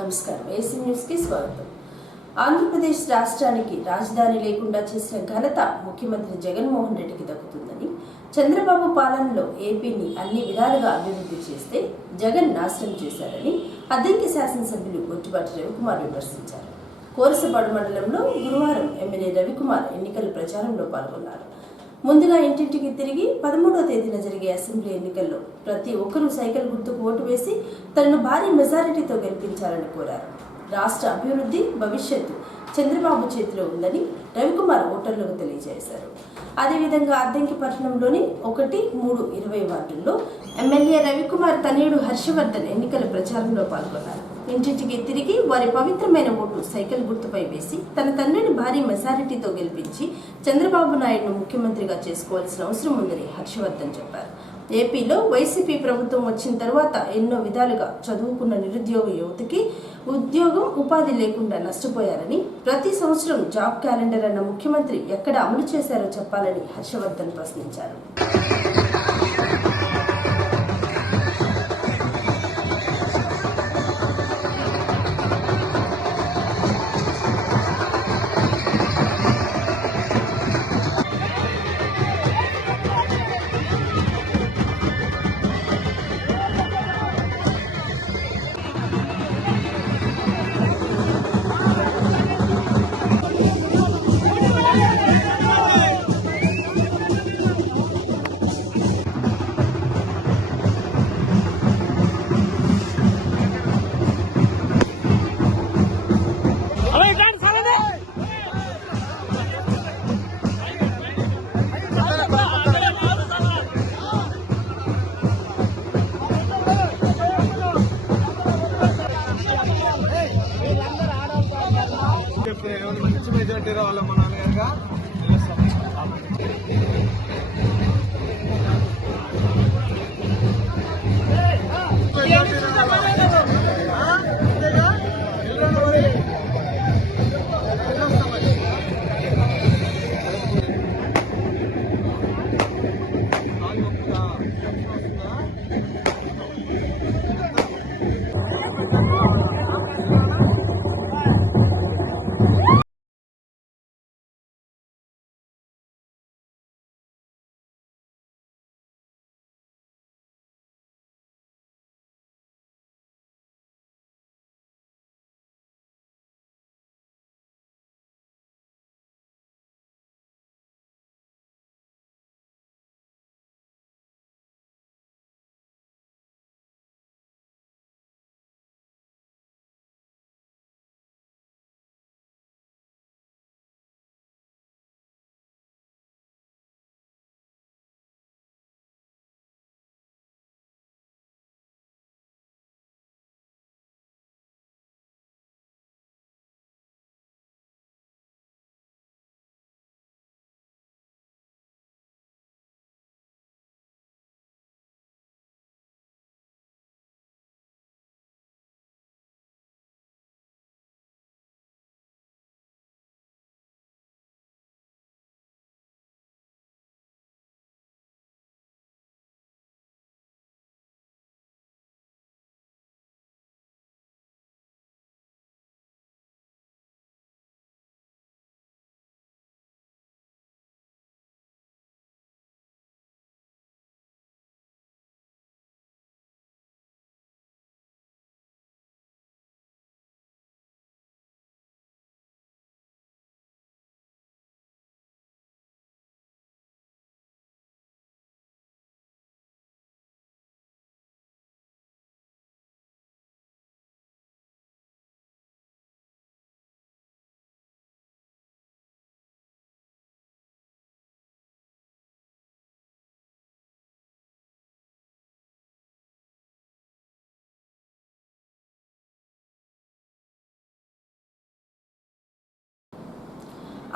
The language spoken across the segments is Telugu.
నమస్కారం. ఏసీ న్యూస్ కి స్వాగతం. ఆంధ్రప్రదేశ్ రాష్ట్రానికి రాజధాని లేకుండా చేసిన ఘనత ముఖ్యమంత్రి జగన్మోహన్ రెడ్డికి దక్కుతుందని, చంద్రబాబు పాలనలో ఏపీని అన్ని విధాలుగా అభివృద్ధి చేస్తే జగన్ నాశనం చేశారని అద్దెంకి శాసనసభ్యులు బొట్టిపాటి రవికుమార్ విమర్శించారు. కోరసపాడు మండలంలో గురువారం ఎమ్మెల్యే రవికుమార్ ఎన్నికల ప్రచారంలో పాల్గొన్నారు. ముందుగా ఇంటింటికి తిరిగి 13వ తేదీన జరిగే అసెంబ్లీ ఎన్నికల్లో ప్రతి ఒక్కరూ సైకిల్ గుర్తుకు ఓటు వేసి తనను భారీ మెజారిటీతో గెలిపించాలని కోరారు. రాష్ట్ర అభివృద్ధి భవిష్యత్తు చంద్రబాబు చేతిలో ఉందని రవికుమార్ ఓటర్లకు తెలియజేశారు. అదేవిధంగా అద్దెంకి పట్టణంలోని 1, 3, 20 వార్డుల్లో ఎమ్మెల్యే రవికుమార్ తనయుడు హర్షవర్ధన్ ఎన్నికల ప్రచారంలో పాల్గొన్నారు. ఇంటింటికి తిరిగి వారి పవిత్రమైన ఓటు సైకిల్ గుర్తుపై వేసి తన తండ్రిని భారీ మెజారిటీతో గెలిపించి చంద్రబాబు నాయుడును ముఖ్యమంత్రిగా చేసుకోవాల్సిన అవసరం ఉందని హర్షవర్ధన్ చెప్పారు. ఏపీలో వైసీపీ ప్రభుత్వం వచ్చిన తర్వాత ఎన్నో విధాలుగా చదువుకున్న నిరుద్యోగ యువతకి ఉద్యోగం ఉపాధి లేకుండా నష్టపోయారని, ప్రతి సంవత్సరం జాబ్ క్యాలెండర్ అన్న ముఖ్యమంత్రి ఎక్కడ అమలు చేశారో చెప్పాలని హర్షవర్ధన్ ప్రశ్నించారు. మంచి మెజార్టీ రావాలి మా నాన్నగారుగా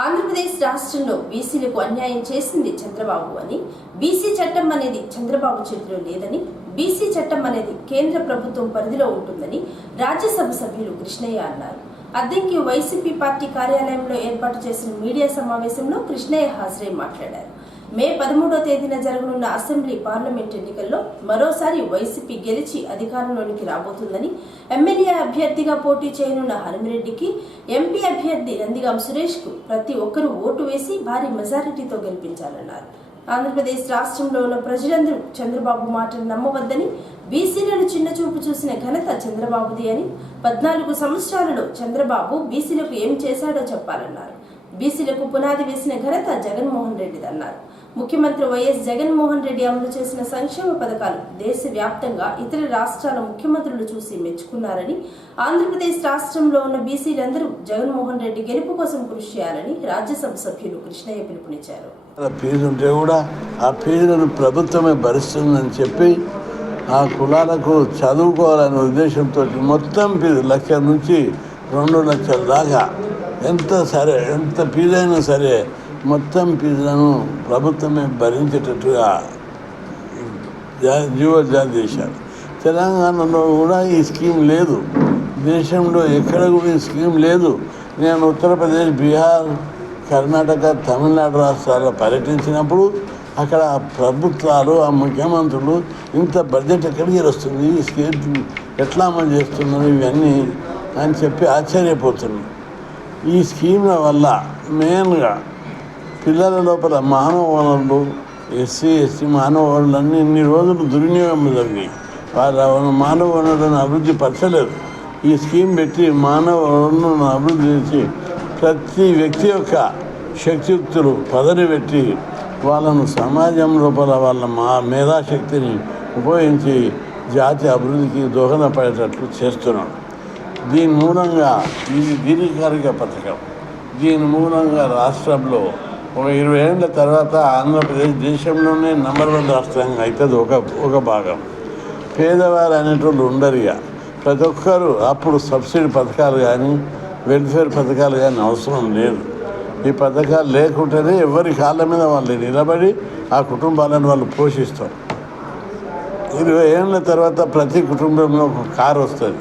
ఆంధ్రప్రదేశ్ రాష్ట్రంలో బీసీలకు అన్యాయం చేసింది చంద్రబాబు అని, బీసీ చట్టం అనేది చంద్రబాబు చేతిలో లేదని, బీసీ చట్టం అనేది కేంద్ర ప్రభుత్వం పరిధిలో ఉంటుందని రాజ్యసభ సభ్యులు కృష్ణయ్య అన్నారు. అద్దెంకి వైసీపీ పార్టీ కార్యాలయంలో ఏర్పాటు చేసిన మీడియా సమావేశంలో కృష్ణయ్య హాజరై మాట్లాడారు. మే 13వ తేదీన జరగనున్న అసెంబ్లీ పార్లమెంట్ ఎన్నికల్లో మరోసారి వైసీపీ గెలిచి అధికారంలోనికి రాబోతుందని, ఎమ్మెల్యే అభ్యర్థిగా పోటీ చేయనున్న హనుమిరెడ్డికి, ఎంపీ అభ్యర్థి నందిగాం సురేష్కు ప్రతి ఒక్కరూ ఓటు వేసి భారీ మెజారిటీతో గెలిపించాలన్నారు. ఆంధ్రప్రదేశ్ రాష్ట్రంలో ఉన్న ప్రజలందరూ చంద్రబాబు మాటలు నమ్మవద్దని, బీసీలను చిన్నచూపు చూసిన ఘనత చంద్రబాబుది అని, 14 సంవత్సరాలలో చంద్రబాబు బీసీలకు ఏం చేశాడో చెప్పాలన్నారు. బీసీలకు పునాది వేసిన ఘనత జగన్మోహన్ రెడ్డిదన్నారు. ముఖ్యమంత్రి వైఎస్ జగన్మోహన్ రెడ్డి అమలు చేసిన సంక్షేమ పథకాలు దేశవ్యాప్తంగా ఇతర రాష్ట్రాల ముఖ్యమంత్రులు చూసి మెచ్చుకున్నారని, ఆంధ్రప్రదేశ్ రాష్ట్రంలో ఉన్న బీసీలందరూ జగన్మోహన్ రెడ్డి గెలుపు కోసం కృషి చేయాలని రాజ్యసభ సభ్యులు కృష్ణయ్య పిలుపునిచ్చారు. ఫీజు ఉంటే కూడా ఆ ఫీజులను ప్రభుత్వమే భరిస్తుందని చెప్పి ఆ కులాలకు చదువుకోవాలనే ఉద్దేశంతో మొత్తం ఫీజు 1 లక్ష నుంచి 2 లక్షల దాకా ఎంత ఫీజు అయినా సరే మొత్తం ఫీజులను ప్రభుత్వమే భరించేటట్టుగా జీవోత్సవం చేశారు. తెలంగాణలో కూడా ఈ స్కీమ్ లేదు, దేశంలో ఎక్కడ కూడా ఈ స్కీమ్ లేదు. నేను ఉత్తరప్రదేశ్, బీహార్, కర్ణాటక, తమిళనాడు రాష్ట్రాల్లో పర్యటించినప్పుడు అక్కడ ప్రభుత్వాలు, ఆ ముఖ్యమంత్రులు ఇంత బడ్జెట్ ఎక్కడికి వస్తుంది, ఈ స్కీమ్ ఎట్లా అమలు చేస్తున్నారు ఇవన్నీ అని చెప్పి ఆశ్చర్యపోతున్నారు. ఈ స్కీమ్ల వల్ల మెయిన్గా పిల్లల లోపల మానవ వనరులు, ఎస్సీ మానవ వనరులన్నీ ఇన్ని రోజులు దుర్వినియోగం జరిగాయి. వాళ్ళ మానవ వనరులను అభివృద్ధి పరచలేదు. ఈ స్కీమ్ పెట్టి మానవ వనరులను అభివృద్ధి చేసి ప్రతి వ్యక్తి యొక్క శక్తియుక్తులు పదవి పెట్టి వాళ్ళను సమాజం లోపల వాళ్ళ మేధాశక్తిని ఉపయోగించి జాతి అభివృద్ధికి దోహదపడేటట్లు చేస్తున్నాడు. దీని మూలంగా ఇది దీర్ఘకాలిక పథకం. దీని మూలంగా రాష్ట్రంలో ఒక 20 ఏళ్ళ తర్వాత ఆంధ్రప్రదేశ్ దేశంలోనే నంబర్ 1 రాష్ట్రంగా అవుతుంది. ఒక భాగం పేదవారు అనేటోళ్ళు ఉండరుగా. ప్రతి ఒక్కరూ అప్పుడు సబ్సిడీ పథకాలు కానీ వెల్ఫేర్ పథకాలు కానీ అవసరం లేదు. ఈ పథకాలు లేకుంటేనే ఎవరి కాళ్ళ మీద వాళ్ళు నిలబడి ఆ కుటుంబాలను వాళ్ళు పోషిస్తారు. 20 ఏళ్ళ తర్వాత ప్రతి కుటుంబంలో ఒక కారు వస్తుంది,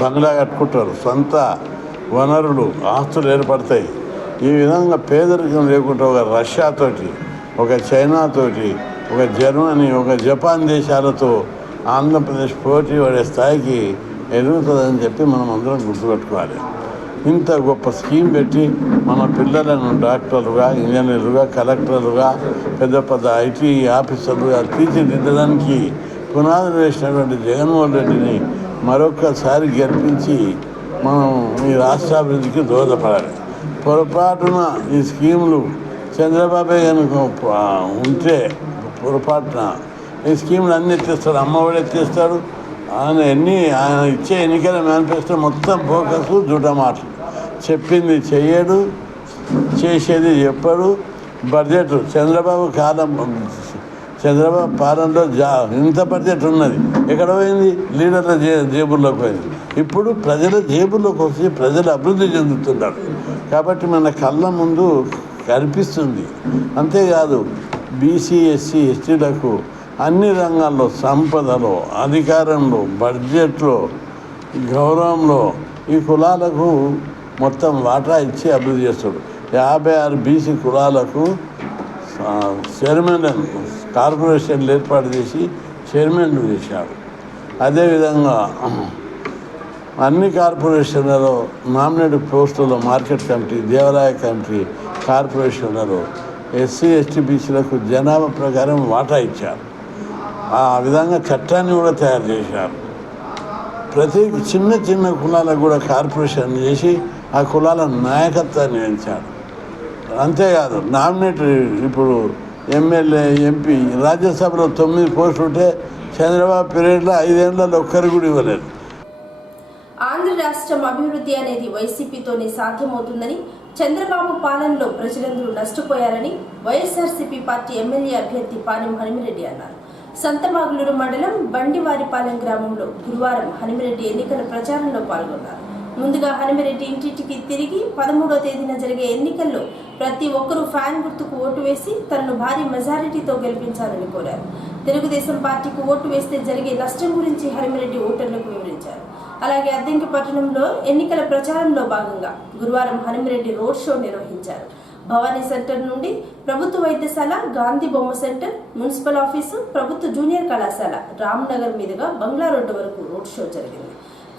బంగ్లా కట్టుకుంటారు, సొంత వనరులు, ఆస్తులు ఏర్పడతాయి. ఈ విధంగా పేదరికం లేకుండా ఒక రష్యాతోటి, ఒక చైనాతోటి, ఒక జర్మనీ, ఒక జపాన్ దేశాలతో ఆంధ్రప్రదేశ్ పోటీ పడే స్థాయికి ఎదుగుతుందని చెప్పి మనం అందరం గుర్తుపెట్టుకోవాలి. ఇంత గొప్ప స్కీమ్ పెట్టి మన పిల్లలను డాక్టర్లుగా, ఇంజనీర్లుగా, కలెక్టర్లుగా, పెద్ద ఐటీ ఆఫీసర్లుగా తీర్చిదిద్దడానికి పునాదులు వేసినటువంటి జగన్మోహన్ రెడ్డిని మరొక్కసారి గెలిపించి మనం ఈ రాష్ట్రాభివృద్ధికి దోహదపడాలి. పొరపాటున ఈ స్కీములు చంద్రబాబు కనుక ఉంటే పొరపాటున ఈ స్కీములు అన్నీ ఎత్తేస్తాడు. అమ్మఒడి ఎత్తేస్తాడు. ఆయన ఇచ్చే ఎన్నికల మేనిఫెస్టో మొత్తం ఫోకస్ జూట మాటలు, చెప్పింది చెయ్యడు, చేసేది చెప్పడు. బడ్జెట్ చంద్రబాబు పాలనలో ఇంత బడ్జెట్ ఉన్నది ఎక్కడ పోయింది? లీడర్ల జేబుల్లోకి పోయింది. ఇప్పుడు ప్రజల జేబుల్లోకి వచ్చి ప్రజలు అభివృద్ధి చెందుతున్నారు. కాబట్టి మన కళ్ళ ముందు కనిపిస్తుంది. అంతేకాదు బీసీ, ఎస్సీ, ఎస్టీలకు అన్ని రంగాల్లో, సంపదలో, అధికారంలో, బడ్జెట్లో, గౌరవంలో ఈ కులాలకు మొత్తం వాటా ఇచ్చి అభివృద్ధి చేస్తాడు. 56 బీసీ కులాలకు చైర్మన్ కార్పొరేషన్లు ఏర్పాటు చేసి చైర్మన్లు చేశాడు. అదేవిధంగా అన్ని కార్పొరేషన్లలో నామినేట్ పోస్టుల్లో మార్కెట్ కమిటీ, దేవాలయ కమిటీ, కార్పొరేషన్లలో ఎస్సీ, ఎస్టీ, బీసీలకు జనాభా ప్రకారం వాటా ఇచ్చారు. ఆ విధంగా చట్టాన్ని కూడా తయారు చేశారు. ప్రతి చిన్న కులాలకు కూడా కార్పొరేషన్ చేసి ఆ కులాల నాయకత్వాన్ని పెంచాడు. అంతేకాదు నామినేట్ ఇప్పుడు ఎమ్మెల్యే, ఎంపీ, రాజ్యసభలో 9 పోస్టులు ఉంటే చంద్రబాబు పీరియడ్లో 5 ఏళ్లలో ఒక్కరు కూడా ఇవ్వలేదు. ఆంధ్ర రాష్ట్రం అభివృద్ధి అనేది వైసీపీతోనే సాధ్యమవుతుందని, చంద్రబాబు పాలనలో ప్రజలందరూ నష్టపోయారని వైఎస్ఆర్సీపీ పార్టీ ఎమ్మెల్యే అభ్యర్థి పానెం హనుమిరెడ్డి అన్నారు. సంతమాగులూరు మండలం బండివారిపాలెం గ్రామంలో గురువారం హనుమిరెడ్డి ఎన్నికల ప్రచారంలో పాల్గొన్నారు. ముందుగా హనుమిరెడ్డి ఇంటింటికి తిరిగి 13వ తేదీన జరిగే ఎన్నికల్లో ప్రతి ఒక్కరూ ఫ్యాన్ గుర్తుకు ఓటు వేసి తనను భారీ మెజారిటీతో గెలిపించాలని కోరారు. తెలుగుదేశం పార్టీకి ఓటు వేస్తే జరిగే నష్టం గురించి హనుమిరెడ్డి ఓటర్లకు వివరించారు. అలాగే అద్దంకి పట్టణంలో ఎన్నికల ప్రచారంలో భాగంగా గురువారం హనుమిరెడ్డి రోడ్ షో నిర్వహించారు. భవానీ సెంటర్ నుండి ప్రభుత్వ వైద్యశాల, గాంధీ బొమ్మ సెంటర్, మున్సిపల్ ఆఫీసు, ప్రభుత్వ జూనియర్ కళాశాల, రామ్నగర్ మీదుగా బంగ్లా రోడ్డు వరకు రోడ్ షో జరిగింది.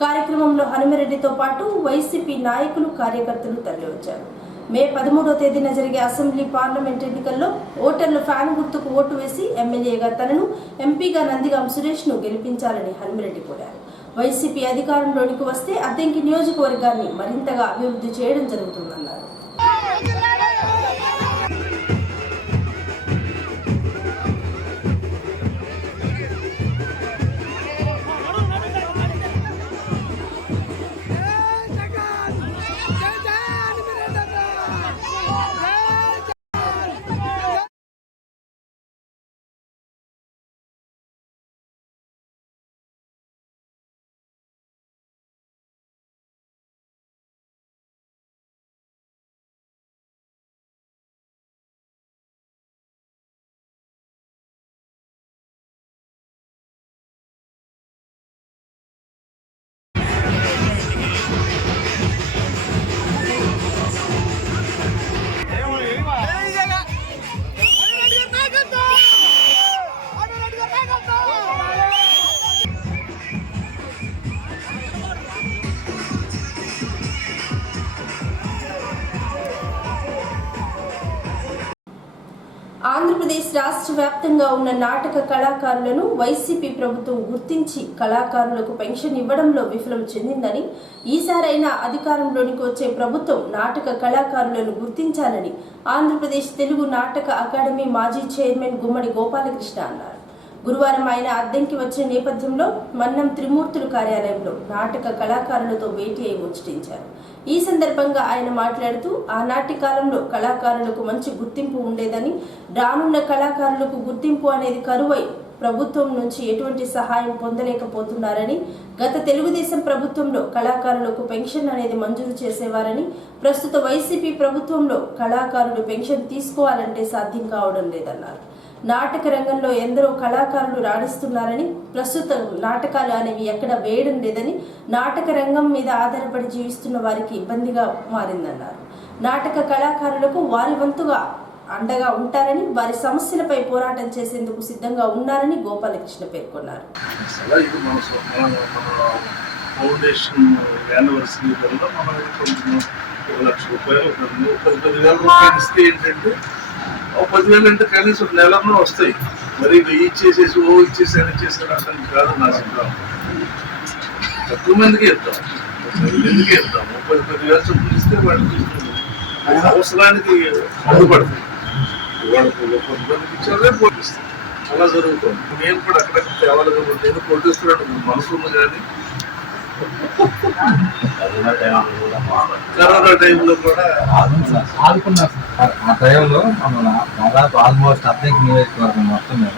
కార్యక్రమంలో హనుమరెడ్డితో పాటు వైసీపీ నాయకులు, కార్యకర్తలు తరలివచ్చారు. మే 13వ తేదీన జరిగే అసెంబ్లీ, పార్లమెంట్ ఎన్నికల్లో ఓటర్లు ఫ్యాన్ గుర్తుకు ఓటు వేసి ఎమ్మెల్యేగా తనను, ఎంపీగా నందిగాం సురేష్ను గెలిపించాలని హనుమరెడ్డి కోరారు. వైసీపీ అధికారంలోనికి వస్తే అద్దెంకి నియోజకవర్గాన్ని మరింతగా అభివృద్ధి చేయడం జరుగుతుందన్నారు. ఆంధ్రప్రదేశ్ రాష్ట్ర వ్యాప్తంగా ఉన్న నాటక కళాకారులను వైసీపీ ప్రభుత్వం గుర్తించి కళాకారులకు పెన్షన్ ఇవ్వడంలో విఫలం చెందిందని, ఈసారైనా అధికారంలోనికి వచ్చే ప్రభుత్వం నాటక కళాకారులను గుర్తించాలని ఆంధ్రప్రదేశ్ తెలుగు నాటక అకాడమీ మాజీ చైర్మన్ గుమ్మడి గోపాలకృష్ణ అన్నారు. గురువారం ఆయన అద్దెంకి వచ్చిన నేపథ్యంలో మన్నం త్రిమూర్తులు కార్యాలయంలో నాటక కళాకారులతో భేటీ అయి ముచ్చటించారు. ఈ సందర్భంగా ఆయన మాట్లాడుతూ, ఆనాటి కాలంలో కళాకారులకు మంచి గుర్తింపు ఉండేదని, రానున్న కళాకారులకు గుర్తింపు అనేది కరువై ప్రభుత్వం నుంచి ఎటువంటి సహాయం పొందలేకపోతున్నారని, గత తెలుగుదేశం ప్రభుత్వంలో కళాకారులకు పెన్షన్ అనేది మంజూరు చేసేవారని, ప్రస్తుత వైసీపీ ప్రభుత్వంలో కళాకారులు పెన్షన్ తీసుకోవాలంటే సాధ్యం కావడం లేదన్నారు. నాటక రంగంలో ఎందరో కళాకారులు రాణిస్తున్నారని, ప్రస్తుతం నాటకాలు అనేవి ఎక్కడ వేయడం లేదని, నాటక రంగం మీద ఆధారపడి జీవిస్తున్న వారికి ఇబ్బందిగా మారిందన్నారు. నాటక కళాకారులకు వారి వంతుగా అండగా ఉంటారని, వారి సమస్యలపై పోరాటం చేసేందుకు సిద్ధంగా ఉన్నారని గోపాలకృష్ణ పేర్కొన్నారు. ఒక 10,000 అంటే కనీసం నెలలో వస్తాయి. మరి ఇచ్చేసేసి ఇచ్చేసాను అసలు కాదు నా సిద్ధాంతం. తక్కువ మందికి ఇద్దాం, ఎందుకు ఇద్దాం. 10,000 చొప్పులు ఇస్తే వాడికి అవసరానికి అందుపడుతుంది. వాళ్ళకి కొంతమందికి ఇచ్చారే పోటీస్తాం, అలా జరుగుతుంది. నేను కూడా అక్కడక్కడ తేవాలి కాబట్టి నేను పోటీస్తున్నాను మనసు ఉంది. కానీ కరోనా టైంలో కూడా ఆదుకున్నారు సార్. ఆ టైంలో మనం దాదాపు ఆల్మోస్ట్ అద్దెంకి నియోజకవర్గం మొత్తం మీద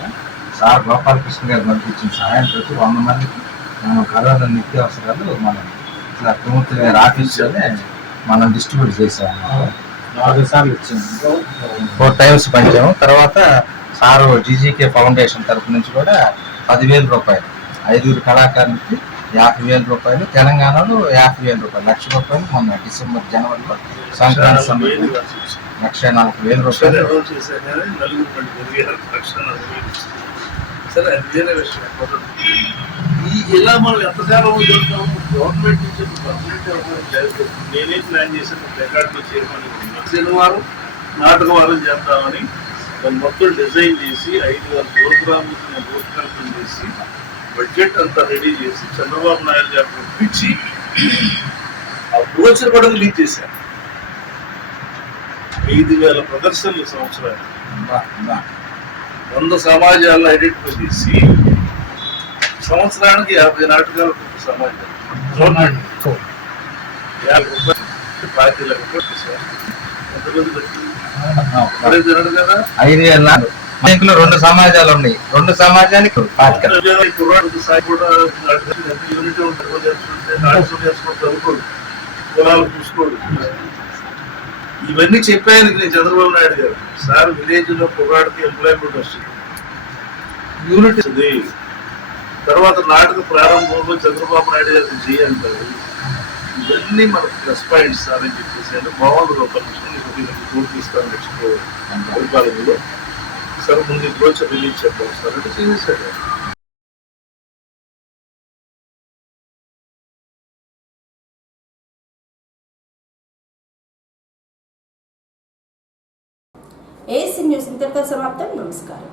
సార్ గోపాలకృష్ణ గారు పంపించిన సహాయం ప్రతి 100 మందికి మనం కరోనా నిత్యావసరాలు మనం ఇట్లా త్రిమూర్తి గారి ఆఫీస్లోనే మనం డిస్ట్రిబ్యూట్ చేసాము. 4 సార్లు ఇచ్చాము, 4 టైమ్స్ పంచాము. తర్వాత సార్ జీజీకే ఫౌండేషన్ తరఫు నుంచి కూడా 10,000 రూపాయలు 5 కళాకారులకి 50,000 రూపాయలు, తెలంగాణలో 50,000 రూపాయలు, 1,00,000 రూపాయలు మొన్న డిసెంబర్ జనవరిలో సంక్రాంతి సమయంలో 1,40,000 రూపాయలు. సరే, అది వేరే విషయం. ఇలా మనం ఎంతకాలం గవర్నమెంట్ నుంచి నేనే ప్లాన్ చేశాను రికార్డులో చేయమని. శనివారం నాటకవారం చేద్దామని దాన్ని మొత్తం డిజైన్ చేసి 5,000 ప్రోగ్రామ్స్ నేను రూపకల్పన చేసి బడ్జెట్ అంతా రెడీ చేసి చంద్రబాబు నాయుడు గారు పంపించి ఆ బ్రోచర్ కూడా రిలీజ్ చేశారు. 5,000 ప్రదర్శనలు సంవత్సరాలు 100 సమాజాలను ఐడెంటిఫై చేసి సంవత్సరానికి 50 నాటకాలు సమాజాలు గవర్నమెంట్ 50 రూపాయలు 5 రూపాయలు ఎంతమంది పెట్టింది కదా. 5,000 బ్యాంకులో 2 సమాజాలు ఉన్నాయి, 2 సమాజానికి కులాలు చూసుకోడు. ఇవన్నీ చెప్పాను నేను చంద్రబాబు నాయుడు గారు. సార్, విలేజ్ లో కుర్రాడికి ఎంప్లాయ్మెంట్ వస్తుంది, యూనిట్ ఉంది. తర్వాత నాటక ప్రారంభంలో చంద్రబాబు నాయుడు గారికి చేయంటారు. ఇవన్నీ మనకు ప్లస్ పాయింట్స్ సార్ అని చెప్పేసి అంటే బాగుంది ఒక నిమిషం పూర్తి ఇస్తాను నెక్స్ట్ పరిపాలనలో సార్ ముందు బ్రోచర్ రిలీజ్ చేద్దాం సార్ అంటే చేసేసాడు. ఏఎస్సీ న్యూస్ ఇంతటితో సమాప్తం. నమస్కారం.